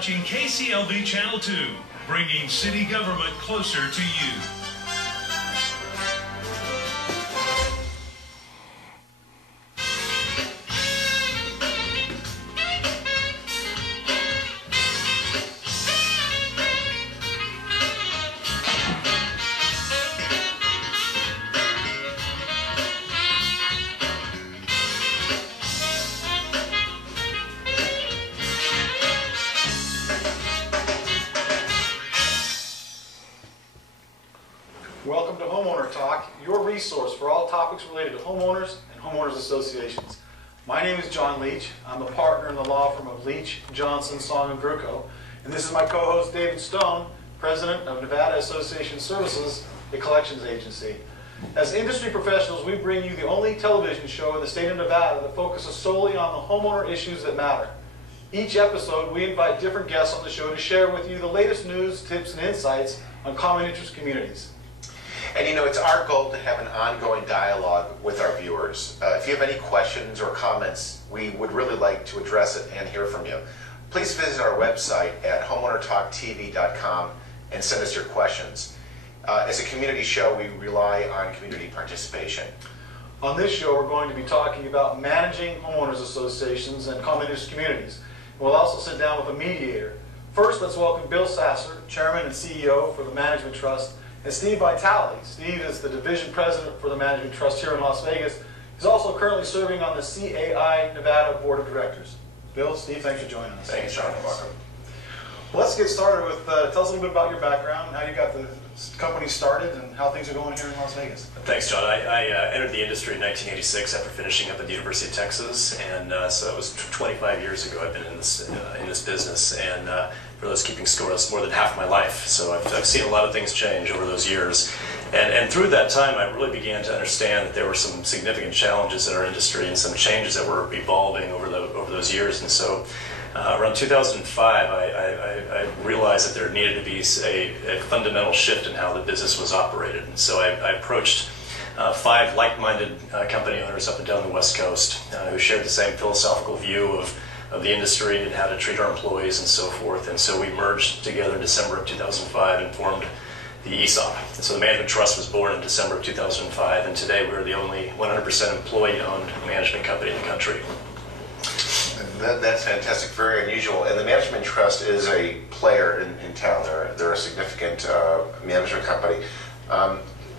watching KCLD Channel 2, bringing city government closer to you. Welcome to Homeowner Talk, your resource for all topics related to homeowners and homeowners associations. My name is John Leach. I'm a partner in the law firm of Leach, Johnson, Song & Gruco, and this is my co-host David Stone, president of Nevada Association Services, a collections agency. As industry professionals, we bring you the only television show in the state of Nevada that focuses solely on the homeowner issues that matter. Each episode, we invite different guests on the show to share with you the latest news, tips, and insights on common interest communities. And you know, it's our goal to have an ongoing dialogue with our viewers. If you have any questions or comments, we would really like to address it and hear from you. Please visit our website at homeownertalktv.com and send us your questions. As a community show, we rely on community participation. On this show, we're going to be talking about managing homeowners associations and common interest communities. We'll also sit down with a mediator. First, let's welcome Bill Sasser, Chairman and CEO for the Management Trust, and Steve Vitale. Steve is the Division President for the Management Trust here in Las Vegas. He's also currently serving on the CAI Nevada Board of Directors. Bill, Steve, thanks for joining us. Thanks, John. Welcome. Well, let's get started with, tell us a little bit about your background, how you got the company started, and how things are going here in Las Vegas. Thanks, John. I entered the industry in 1986 after finishing up at the University of Texas, and so it was 25 years ago I've been in this business, and for those keeping score, that's more than half my life. So I've seen a lot of things change over those years, and through that time I really began to understand that there were some significant challenges in our industry and some changes that were evolving over those years, and so around 2005, I realized that there needed to be a fundamental shift in how the business was operated. And so I approached 5 like-minded company owners up and down the West Coast who shared the same philosophical view of the industry and how to treat our employees and so forth. And so we merged together in December of 2005 and formed the ESOP. And so the Management Trust was born in December of 2005, and today we're the only 100% employee-owned management company in the country. That's fantastic, very unusual. And the Management Trust is a player in town. They're a significant management company.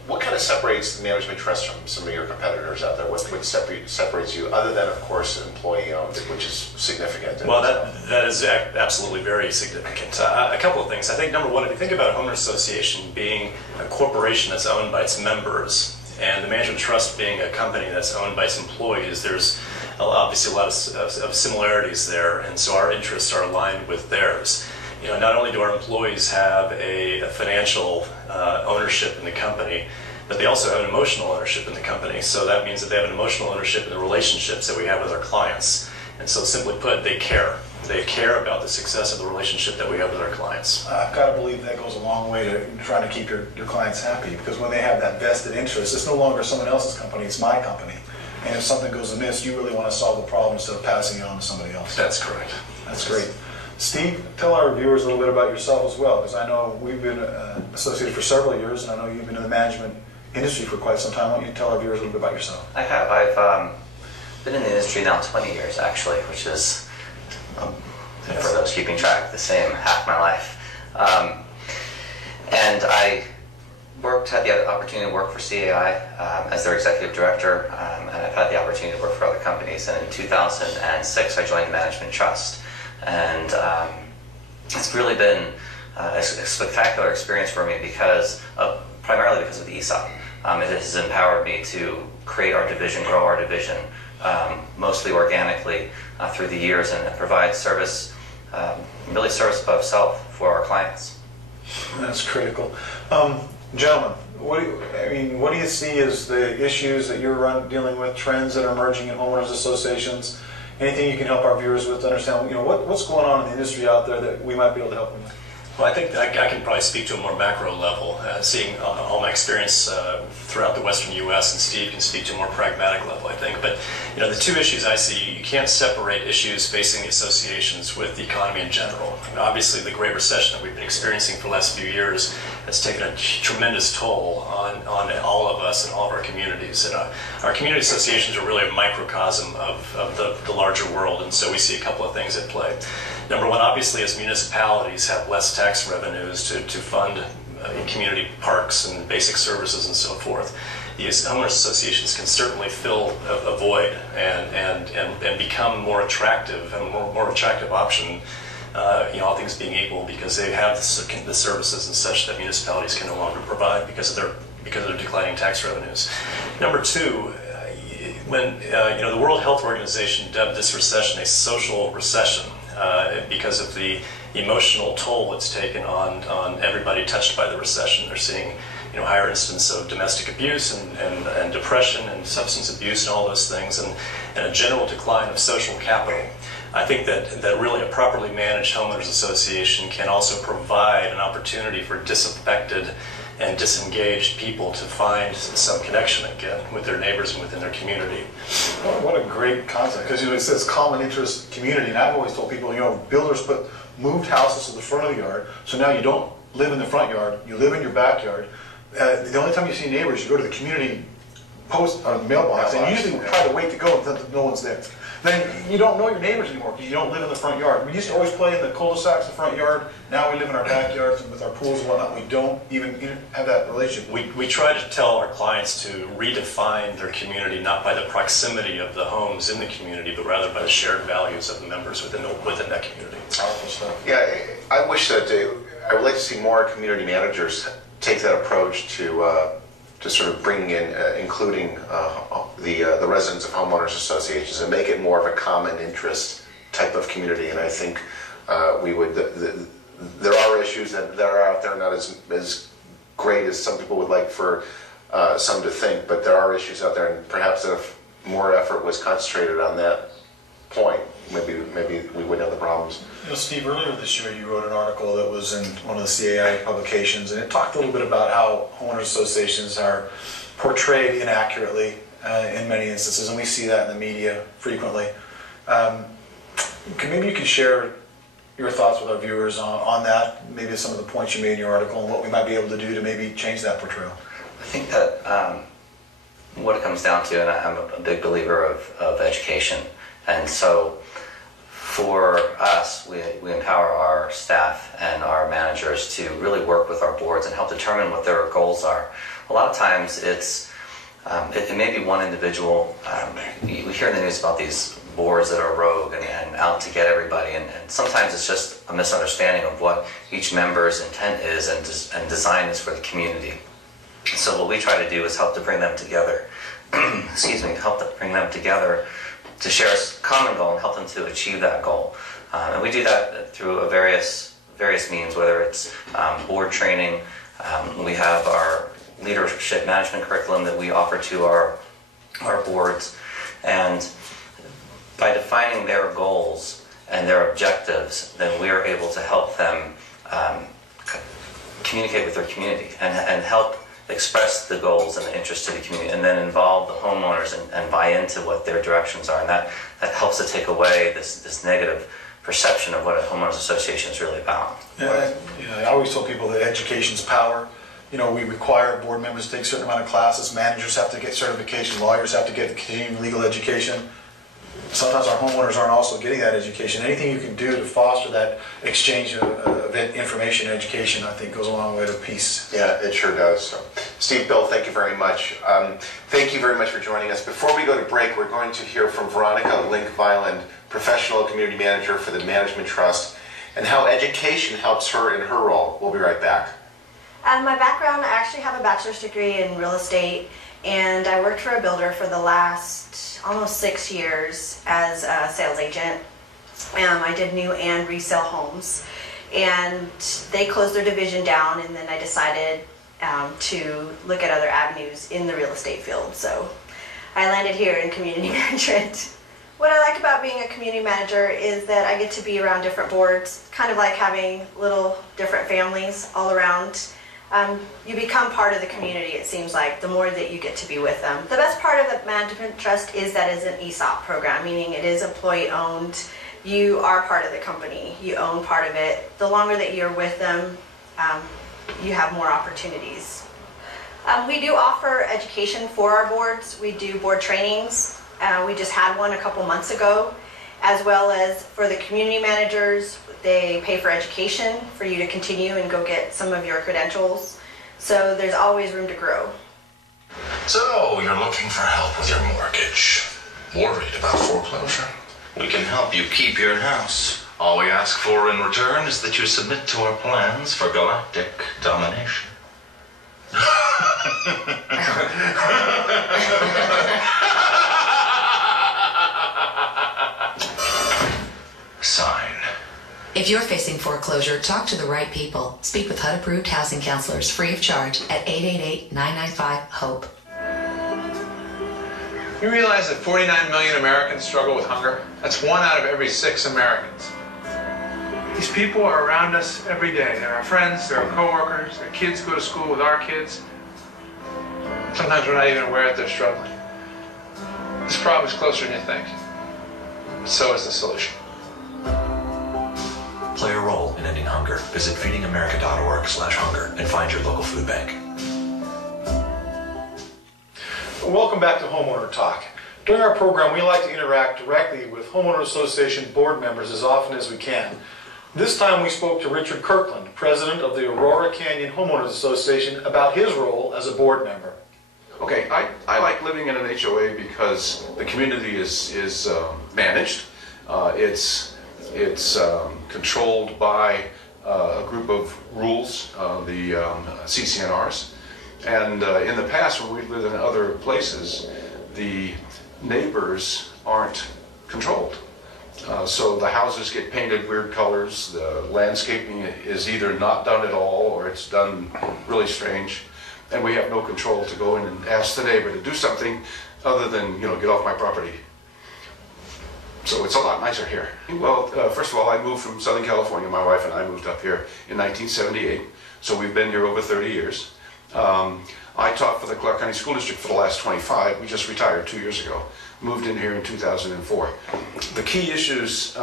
What kind of separates the Management Trust from some of your competitors out there? What separates you, other than, of course, employee-owned, which is significant? Well, that is absolutely very significant. A couple of things. I think, number one, if you think about a homeowner association being a corporation that's owned by its members, and the Management Trust being a company that's owned by its employees, there's obviously a lot of similarities there, and so our interests are aligned with theirs. You know, not only do our employees have a financial ownership in the company, but they also have an emotional ownership in the company. So that means that they have an emotional ownership in the relationships that we have with our clients. And so simply put, they care. They care about the success of the relationship that we have with our clients. I've got to believe that goes a long way to trying to keep your clients happy, because when they have that vested interest, it's no longer someone else's company, it's my company. And if something goes amiss, you really want to solve the problem instead of passing it on to somebody else. That's correct. That's great. Steve, tell our viewers a little bit about yourself as well, because I know we've been associated for several years, and I know you've been in the management industry for quite some time. Why don't you tell our viewers a little bit about yourself? I have. I've been in the industry now 20 years, actually, which is, for those keeping track, the same half my life. And I had the opportunity to work for CAI as their executive director, and I've had the opportunity to work for other companies. And in 2006, I joined the Management Trust, and it's really been a spectacular experience for me primarily because of the ESOP. It has empowered me to create our division, grow our division, mostly organically through the years, and provide service, really service above self for our clients. That's critical. Gentlemen, what do you see as the issues that you're dealing with, trends that are emerging in homeowners associations? Anything you can help our viewers with to understand, what's going on in the industry out there that we might be able to help them with? Well, I think I can probably speak to a more macro level, seeing all my experience throughout the Western U.S., and Steve can speak to a more pragmatic level, I think. But the two issues I see, you can't separate issues facing the associations with the economy in general. I mean, obviously, the Great Recession that we've been experiencing for the last few years has taken a tremendous toll on all of us and all of our communities. And our community associations are really a microcosm of the larger world, and so we see a couple of things at play. Number one, obviously, as municipalities have less tax revenues to fund community parks and basic services and so forth, these homeowners associations can certainly fill a void and become more attractive and more attractive option, all things being equal, because they have the services and such that municipalities can no longer provide because of their declining tax revenues. Number two, when the World Health Organization dubbed this recession a social recession, because of the emotional toll it's taken on everybody touched by the recession. They're seeing higher incidence of domestic abuse and depression and substance abuse and all those things, and a general decline of social capital. I think that really a properly managed homeowners association can also provide an opportunity for disaffected and disengaged people to find some connection again with their neighbors and within their community. What a great concept, because it says common interest community, and I've always told people, builders moved houses to the front of the yard, so now you don't live in the front yard, you live in your backyard. The only time you see neighbors, you go to the community post mailbox, and you usually try to wait to go until no one's there. Then you don't know your neighbors anymore because you don't live in the front yard. We used to always play in the cul-de-sacs, the front yard. Now we live in our backyards and with our pools and whatnot. We don't even have that relationship. We try to tell our clients to redefine their community not by the proximity of the homes in the community, but rather by the shared values of the members within that community. Powerful stuff. Yeah, I wish that I would like to see more community managers take that approach to sort of bring in, including the residents of homeowners associations, and make it more of a common interest type of community. And I think we would. There are issues that are out there, not as great as some people would like for some to think, but there are issues out there, and perhaps if more effort was concentrated on that point, maybe we wouldn't have the problems. Steve, earlier this year you wrote an article that was in one of the CAI publications, and it talked a little bit about how homeowners associations are portrayed inaccurately in many instances, and we see that in the media frequently. Maybe you can share your thoughts with our viewers on that, maybe some of the points you made in your article, and what we might be able to do to maybe change that portrayal. I think that what it comes down to, and I'm a big believer of education, and so for us, we empower our staff and our managers to really work with our boards and help determine what their goals are. A lot of times it may be one individual. We hear in the news about these boards that are rogue and out to get everybody, and sometimes it's just a misunderstanding of what each member's intent is and design is for the community. So what we try to do is help to bring them together, help to bring them together to share a common goal and help them to achieve that goal. And we do that through various means, whether it's board training. We have our leadership management curriculum that we offer to our boards. And by defining their goals and their objectives, then we are able to help them communicate with their community and help express the goals and the interests to the community, and then involve the homeowners and buy into what their directions are. And that helps to take away this negative perception of what a homeowners association is really about. Yeah, I always tell people that education's power. We require board members to take a certain amount of classes, managers have to get certification, lawyers have to get continuing legal education. Sometimes our homeowners aren't also getting that education. Anything you can do to foster that exchange of information and education, I think, goes a long way to peace. Yeah, it sure does. So, Steve, Bill, thank you very much. Thank you very much for joining us. Before we go to break, we're going to hear from Veronica Link-Violin, Professional Community Manager for the Management Trust, and how education helps her in her role. We'll be right back. My background, I actually have a bachelor's degree in real estate, and I worked for a builder for the last almost 6 years as a sales agent. I did new and resale homes, and they closed their division down, and then I decided to look at other avenues in the real estate field. So I landed here in community management. What I like about being a community manager is that I get to be around different boards, kind of like having little different families all around. You become part of the community, it seems like, the more that you get to be with them. The best part of the Management Trust is that it's an ESOP program, meaning it is employee owned. You are part of the company, you own part of it. The longer that you're with them, you have more opportunities. We do offer education for our boards. We do board trainings. We just had one a couple months ago, as well as for the community managers. They pay for education for you to continue and go get some of your credentials. So there's always room to grow. So, you're looking for help with your mortgage. Worried about foreclosure? We can help you keep your house. All we ask for in return is that you submit to our plans for galactic domination. Sign. If you're facing foreclosure, talk to the right people. Speak with HUD-approved housing counselors free of charge at 888-995-HOPE. You realize that 49 million Americans struggle with hunger? That's 1 out of every 6 Americans. These people are around us every day. They're our friends, they're our coworkers, their kids go to school with our kids. Sometimes we're not even aware that they're struggling. This problem is closer than you think. So is the solution. Play a role in ending hunger. Visit feedingamerica.org/hunger and find your local food bank. Welcome back to Homeowner Talk. During our program, we like to interact directly with Homeowner Association board members as often as we can. This time we spoke to Richard Kirkland, president of the Aurora Canyon Homeowners Association, about his role as a board member. Okay, I like living in an HOA because the community is managed. It's controlled by a group of rules, the CCNRs. And in the past, when we lived in other places, the neighbors aren't controlled. So the houses get painted weird colors. The landscaping is either not done at all or it's done really strange. And we have no control to go in and ask the neighbor to do something other than, get off my property. So it's a lot nicer here. Well, first of all, I moved from Southern California. My wife and I moved up here in 1978. So we've been here over 30 years. I taught for the Clark County School District for the last 25. We just retired 2 years ago. Moved in here in 2004. The key issues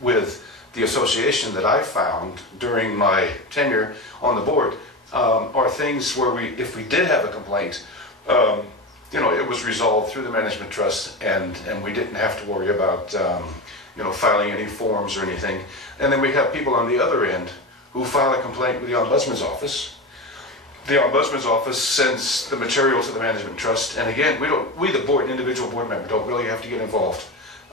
with the association that I found during my tenure on the board are things where if we did have a complaint, it was resolved through the management trust, and we didn't have to worry about filing any forms or anything. And then we have people on the other end who file a complaint with the Ombudsman's office. The Ombudsman's office sends the material to the management trust, and again, we the board, individual board member, don't really have to get involved,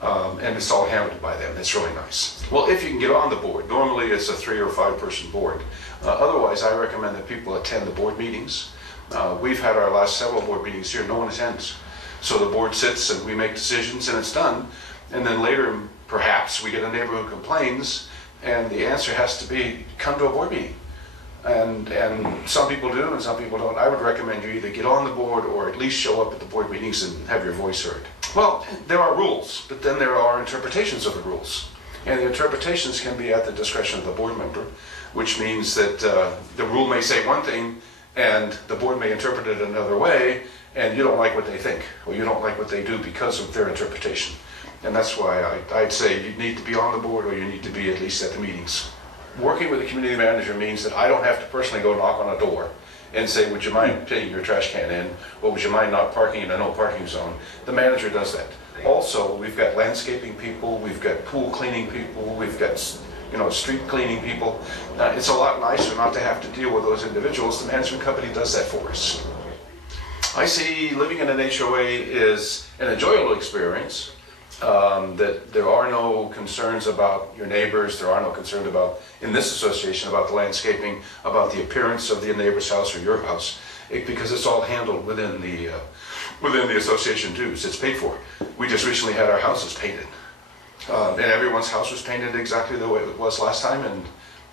and it's all handled by them. It's really nice. Well, if you can get on the board, normally it's a 3 or 5 person board. Otherwise, I recommend that people attend the board meetings. We've had our last several board meetings here. No one attends. So the board sits and we make decisions and it's done. And then later, perhaps, we get a neighbor who complains and the answer has to be, come to a board meeting. And some people do and some people don't. I would recommend you either get on the board or at least show up at the board meetings and have your voice heard. Well, there are rules, but then there are interpretations of the rules. And the interpretations can be at the discretion of the board member, which means that the rule may say one thing and the board may interpret it another way, and you don't like what they think, or you don't like what they do because of their interpretation. And that's why I'd say you need to be on the board or you need to be at least at the meetings. Working with a community manager means that I don't have to personally go knock on a door and say, would you mind putting your trash can in, or would you mind not parking in a no parking zone? The manager does that. Also, we've got landscaping people, we've got pool cleaning people, we've got street cleaning people. It's a lot nicer not to have to deal with those individuals. The management company does that for us. I see living in an HOA is an enjoyable experience, that there are no concerns about your neighbors, there are no concerns about, in this association, about the landscaping, about the appearance of the neighbor's house or your house, because it's all handled within the association dues. It's paid for. We just recently had our houses painted. And everyone's house was painted exactly the way it was last time, and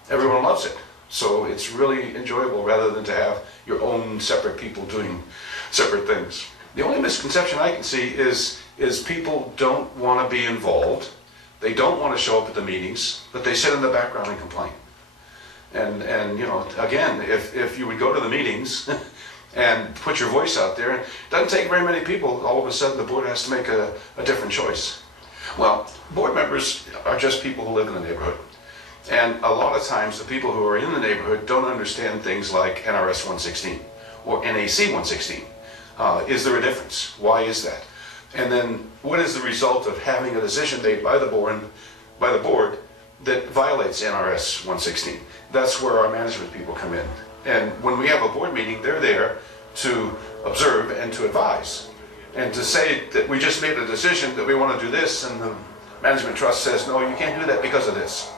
everyone loves it. So it's really enjoyable rather than to have your own separate people doing separate things. The only misconception I can see is is people don't want to be involved. They don't want to show up at the meetings, but they sit in the background and complain. And you know, again, if you would go to the meetings and put your voice out there, it doesn't take very many people, all of a sudden the board has to make a different choice. Well, board members are just people who live in the neighborhood. And a lot of times the people who are in the neighborhood don't understand things like NRS 116 or NAC 116. Is there a difference? Why is that? And then what is the result of having a decision made by the board that violates NRS 116? That's where our management people come in. And when we have a board meeting, they're there to observe and to advise. And to say that we just made a decision that we want to do this, and the management trust says, no, you can't do that because of this.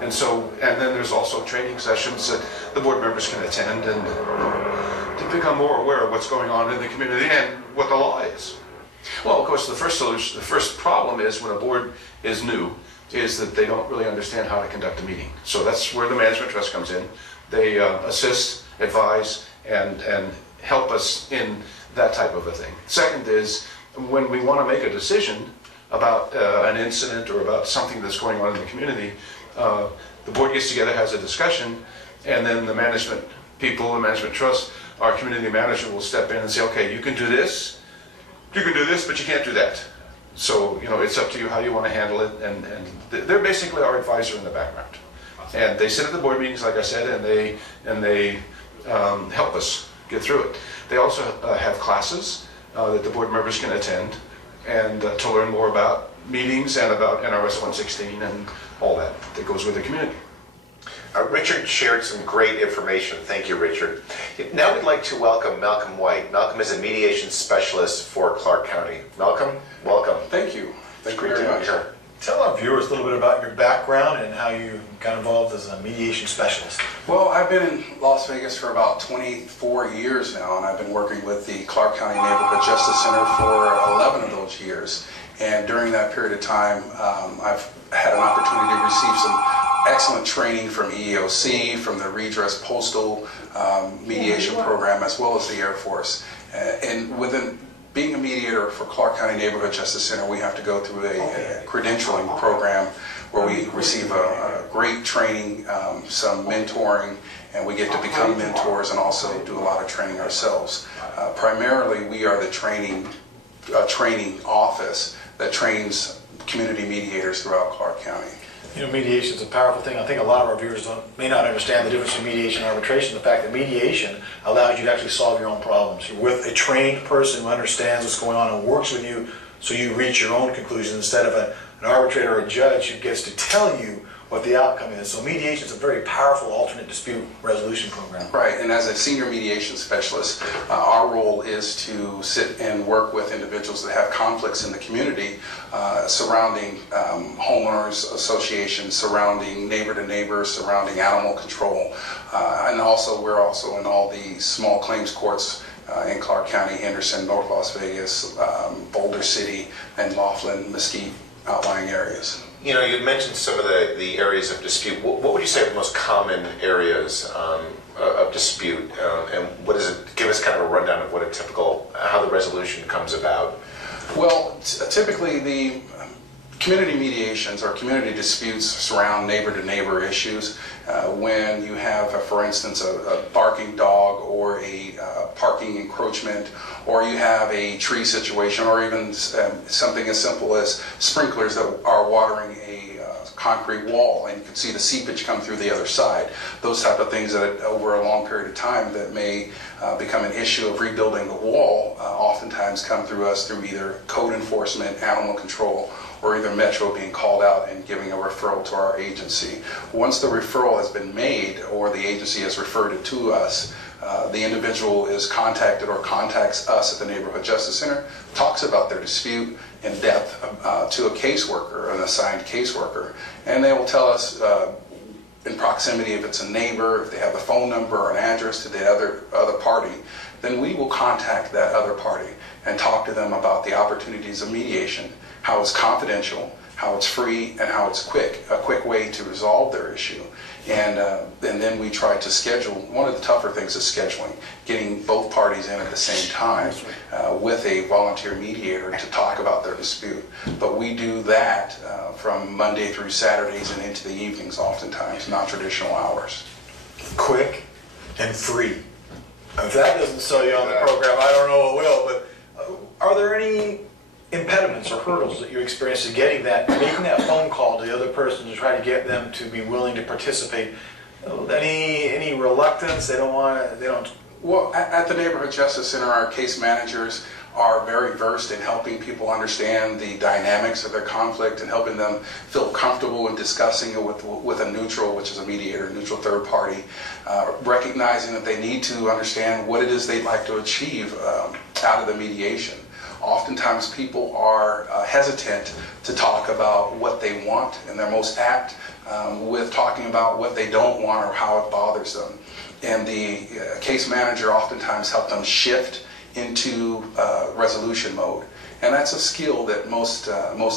And then there's also training sessions that the board members can attend and to become more aware of what's going on in the community and what the law is. Well, of course, the first problem is when a board is new, is that they don't really understand how to conduct a meeting. So that's where the management trust comes in. They assist, advise, and help us in that type of a thing. Second is when we want to make a decision about an incident or about something that's going on in the community, the board gets together, has a discussion, and then the management people, the management trust, our community manager will step in and say, okay, you can do this, but you can't do that. So, you know, it's up to you how you want to handle it, and they're basically our advisor in the background. And they sit at the board meetings, like I said, and they help us get through it. They also have classes that the board members can attend and to learn more about meetings and about NRS 116 and all that goes with the community. Richard shared some great information. Thank you, Richard. Now we'd like to welcome Malcolm White. Malcolm is a mediation specialist for Clark County. Malcolm, welcome. Thank you. Thank you Great very to have much. you here. Tell our viewers a little bit about your background and how you got involved as a mediation specialist. Well, I've been in Las Vegas for about 24 years now, and I've been working with the Clark County Neighborhood Justice Center for 11 of those years. And during that period of time, I've had an opportunity to receive some excellent training from EEOC, from the Redress Postal Mediation Program, as well as the Air Force. And within being a mediator for Clark County Neighborhood Justice Center, we have to go through a credentialing program where we receive a great training, some mentoring, and we get to become mentors and also do a lot of training ourselves. Primarily, we are the training office that trains community mediators throughout Clark County. You know, mediation is a powerful thing. I think a lot of our viewers may not understand the difference between mediation and arbitration. The fact that mediation allows you to actually solve your own problems. You're with a trained person who understands what's going on and works with you so you reach your own conclusions instead of an arbitrator or a judge who gets to tell you what the outcome is. So mediation is a very powerful alternate dispute resolution program. Right, and as a senior mediation specialist, our role is to sit and work with individuals that have conflicts in the community surrounding homeowners associations, surrounding neighbor-to-neighbor, surrounding animal control, and also we're also in all the small claims courts in Clark County, Henderson, North Las Vegas, Boulder City, and Laughlin, Mesquite outlying areas. You know, you mentioned some of the areas of dispute. What would you say are the most common areas of dispute? And what is it? Give us kind of a rundown of what a typical, how the resolution comes about. Well, typically the community mediations or community disputes surround neighbor-to-neighbor issues. When you have, for instance, a barking dog or a parking encroachment, or you have a tree situation, or even something as simple as sprinklers that are watering a concrete wall and you can see the seepage come through the other side. Those type of things that over a long period of time that may become an issue of rebuilding the wall oftentimes come through us through either code enforcement, animal control, or either Metro being called out and giving a referral to our agency. Once the referral has been made or the agency has referred it to us, the individual is contacted or contacts us at the Neighborhood Justice Center, talks about their dispute in depth to a caseworker, an assigned caseworker, and they will tell us in proximity if it's a neighbor, if they have a phone number or an address to the other party, then we will contact that other party and talk to them about the opportunities of mediation, how it's confidential, how it's free, and how it's a quick way to resolve their issue. And then we try to schedule. One of the tougher things is scheduling, getting both parties in at the same time with a volunteer mediator to talk about their dispute. But we do that from Monday through Saturdays and into the evenings oftentimes, non-traditional hours. Quick and free. If that doesn't sell you on the program, I don't know what will. But are there any impediments or hurdles that you experience in getting that, making that phone call to the other person to try to get them to be willing to participate? Any reluctance? They don't want. They don't. Well, at the Neighborhood Justice Center, our case managers are very versed in helping people understand the dynamics of their conflict and helping them feel comfortable in discussing it with a neutral, which is a mediator, a neutral third party, recognizing that they need to understand what it is they'd like to achieve out of the mediation. Oftentimes people are hesitant to talk about what they want, and they're most apt with talking about what they don't want or how it bothers them. And the case manager oftentimes helps them shift into resolution mode. And that's a skill that most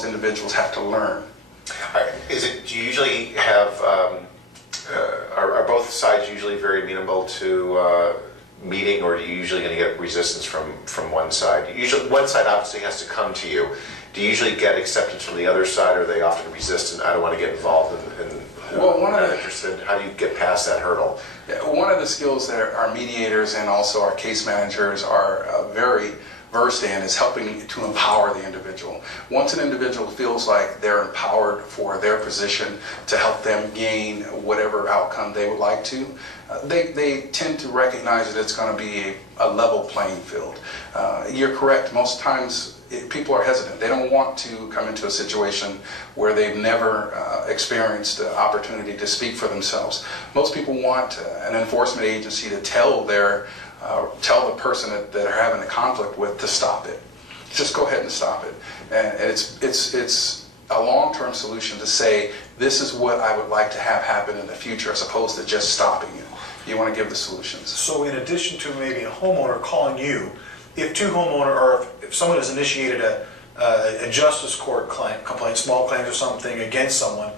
individuals have to learn. Do you usually have, are both sides usually very amenable to meeting, or are you usually going to get resistance from one side? Usually, one side obviously has to come to you. Do you usually get acceptance from the other side, or are they often resistant? I don't want to get involved in well, I'm not interested. How do you get past that hurdle? One of the skills that our mediators and also our case managers are very versed in is helping to empower the individual. Once an individual feels like they're empowered for their position to help them gain whatever outcome they would like to, they tend to recognize that it's going to be a level playing field. You're correct. Most times people are hesitant. They don't want to come into a situation where they've never experienced the opportunity to speak for themselves. Most people want an enforcement agency to tell the person that they're having a conflict with to stop it. Just go ahead and stop it. And it's a long-term solution to say, this is what I would like to have happen in the future, as opposed to just stopping it. You want to give the solutions. So in addition to maybe a homeowner calling you, if two homeowners, or if someone has initiated a justice court complaint, small claims or something against someone,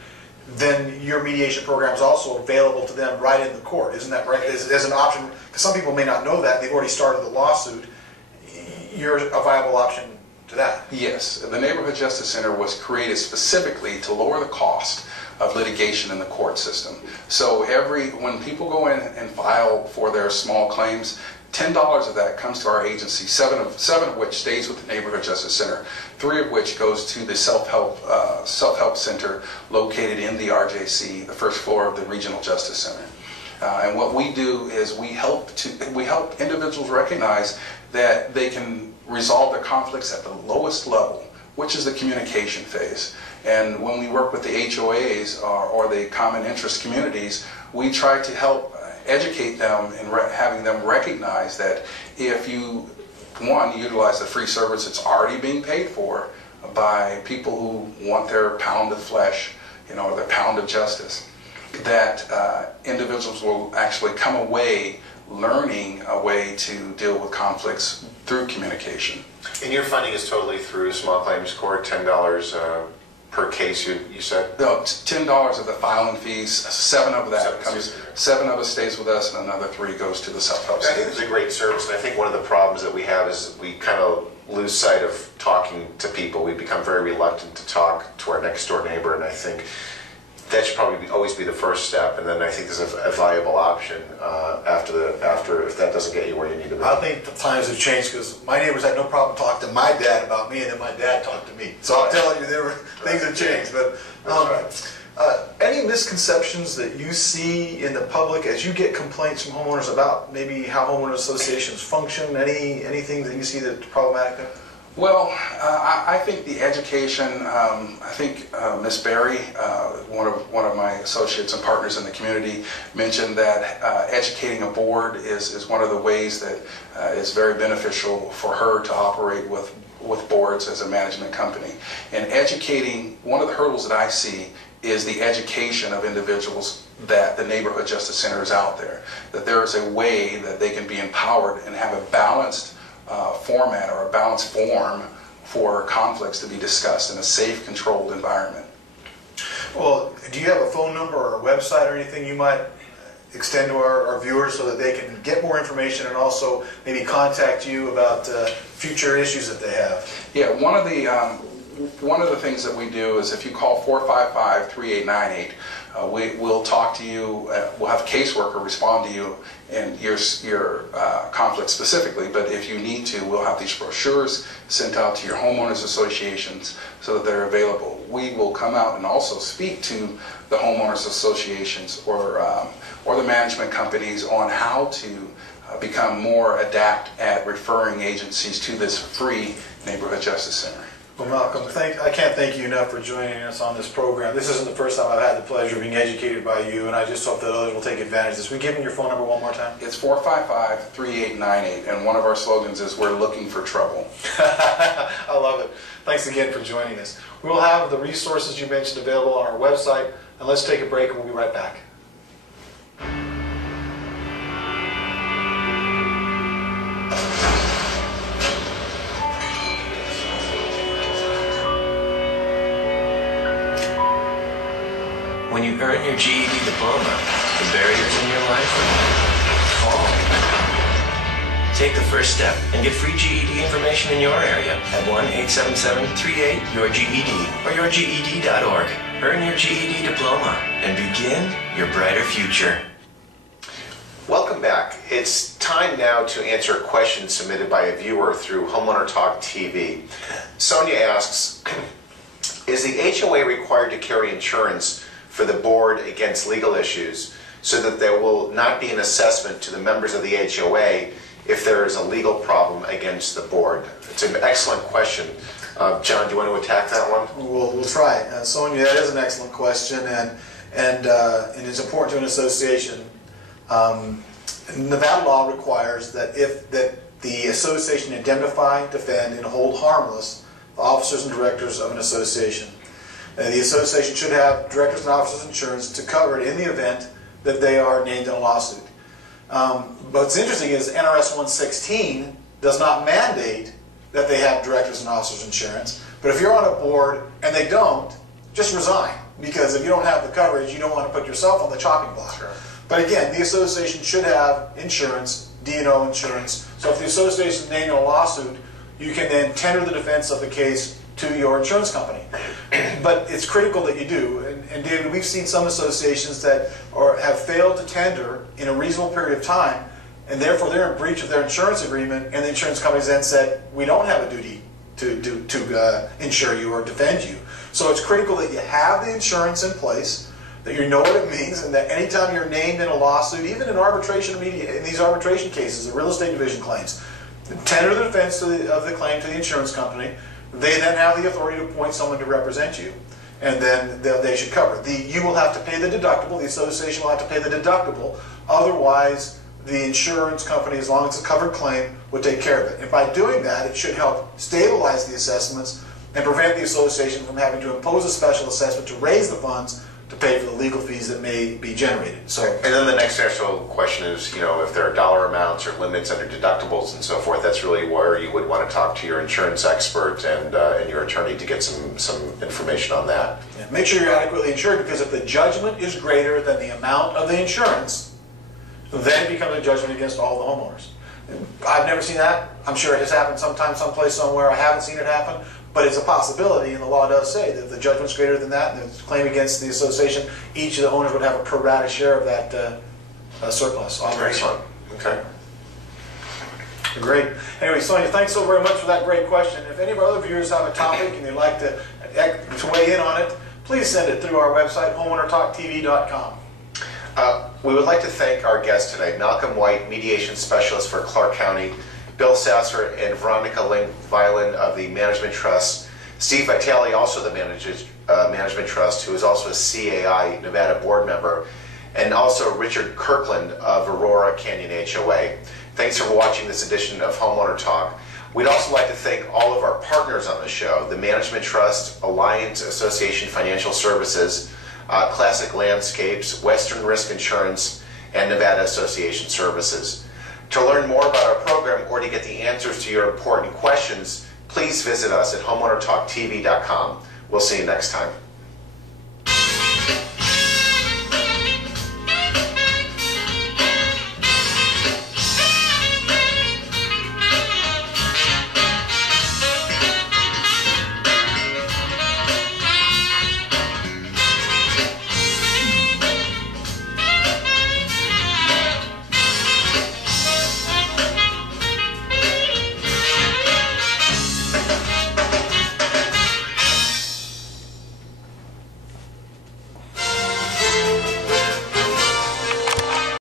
then your mediation program is also available to them right in the court. Isn't that right? As an option, because some people may not know that, they've already started the lawsuit. You're a viable option to that. Yes, the Neighborhood Justice Center was created specifically to lower the cost of litigation in the court system. So when people go in and file for their small claims, $10 of that comes to our agency, seven of which stays with the Neighborhood Justice Center, 3 of which goes to the self-help center located in the RJC, the first floor of the Regional Justice Center. And what we do is we help individuals recognize that they can resolve their conflicts at the lowest level, which is the communication phase. And when we work with the HOAs or the common interest communities, we try to help educate them and having them recognize that if you, utilize the free service that's already being paid for by people who want their pound of flesh, or their pound of justice, that individuals will actually come away learning a way to deal with conflicts through communication. And your funding is totally through small claims court, $10 per case, you said? No, $10 of the filing fees, 7 of that comes, 7 of it stays with us, and another 3 goes to the self-help. I think it's a great service, and I think one of the problems that we have is we kind of lose sight of talking to people. We become very reluctant to talk to our next door neighbor, and I think that should probably always be the first step, and then I think there's a viable option after if that doesn't get you where you need to be. I think the times have changed, because my neighbors had no problem talking to my dad about me, and then my dad talked to me. So I'm telling you, things have changed. But any misconceptions that you see in the public as you get complaints from homeowners about maybe how homeowner associations function? Anything that you see that's problematic there? Well, I think the education, I think Ms. Berry, one of my associates and partners in the community, mentioned that educating a board is one of the ways that is very beneficial for her to operate with boards as a management company. And educating, one of the hurdles that I see is the education of individuals that the Neighborhood Justice Center is out there, that there is a way that they can be empowered and have a balanced format or a balanced form for conflicts to be discussed in a safe, controlled environment. Well, do you have a phone number or a website or anything you might extend to our viewers so that they can get more information and also maybe contact you about future issues that they have? Yeah, one of the things that we do is if you call 455-3898, we'll talk to you. We'll have a caseworker respond to you and your conflict specifically. But if you need to, we'll have these brochures sent out to your homeowners associations so that they're available. We will come out and also speak to the homeowners associations or the management companies on how to become more adept at referring agencies to this free neighborhood justice center. Well, Malcolm, I can't thank you enough for joining us on this program. This isn't the first time I've had the pleasure of being educated by you, and I just hope that others will take advantage of this. Will you give me your phone number one more time? It's 455-3898, and one of our slogans is, "We're looking for trouble." I love it. Thanks again for joining us. We will have the resources you mentioned available on our website, and let's take a break, and we'll be right back. When you earn your GED diploma, the barriers in your life fall. Take the first step and get free GED information in your area at 1-877-38-YOUR-GED or yourged.org. Earn your GED diploma and begin your brighter future. Welcome back. It's time now to answer a question submitted by a viewer through Homeowner Talk TV. Sonia asks, is the HOA required to carry insurance for the board against legal issues so that there will not be an assessment to the members of the HOA if there is a legal problem against the board? It's an excellent question. John, do you want to attack that one? We'll try. Sonia, that is an excellent question, and it's important to an association. Nevada law requires that the association indemnify, defend, and hold harmless the officers and directors of an association. The association should have directors and officers insurance to cover it in the event that they are named in a lawsuit. What's interesting is NRS 116 does not mandate that they have directors and officers insurance, but if you're on a board and they don't, just resign, because if you don't have the coverage, you don't want to put yourself on the chopping block. Sure. But again, the association should have insurance, D&O insurance, so if the association is named in a lawsuit, you can then tender the defense of the case to your insurance company. But it's critical that you do. And David, we've seen some associations that have failed to tender in a reasonable period of time, and therefore they're in breach of their insurance agreement, and the insurance companies then said, we don't have a duty to insure you or defend you. So it's critical that you have the insurance in place, that you know what it means, and that anytime you're named in a lawsuit, even in arbitration, in these arbitration cases, the real estate division claims, tender the defense of the claim to the insurance company. They then have the authority to appoint someone to represent you, and then they should cover. You will have to pay the deductible. The association will have to pay the deductible. Otherwise, the insurance company, as long as it's a covered claim, would take care of it. And by doing that, it should help stabilize the assessments and prevent the association from having to impose a special assessment to raise the funds to pay for the legal fees that may be generated. So, and then the next natural question is, if there are dollar amounts or limits under deductibles and so forth, that's really where you would want to talk to your insurance expert and your attorney to get some information on that. Yeah, make sure you're adequately insured, because if the judgment is greater than the amount of the insurance, then it becomes a judgment against all the homeowners. I've never seen that. I'm sure it has happened sometime, someplace, somewhere. I haven't seen it happen. But it's a possibility, and the law does say that if the judgment's greater than that, and there's a claim against the association, each of the owners would have a pro rata share of that surplus. Excellent. Okay. Great. Anyway, Sonia, thanks so very much for that great question. If any of our other viewers have a topic and they'd like to weigh in on it, please send it through our website, homeownertalktv.com. We would like to thank our guests today, Malcolm White, Mediation Specialist for Clark County, Bill Sasser and Veronica Link-Violin of the Management Trust, Steve Vitale, also the Management Trust, who is also a CAI Nevada board member, and also Richard Kirkland of Aurora Canyon HOA. Thanks for watching this edition of Homeowner Talk. We'd also like to thank all of our partners on the show, the Management Trust, Alliance Association Financial Services, Classic Landscapes, Western Risk Insurance, and Nevada Association Services. To learn more about our program or to get the answers to your important questions, please visit us at homeownertalktv.com. We'll see you next time.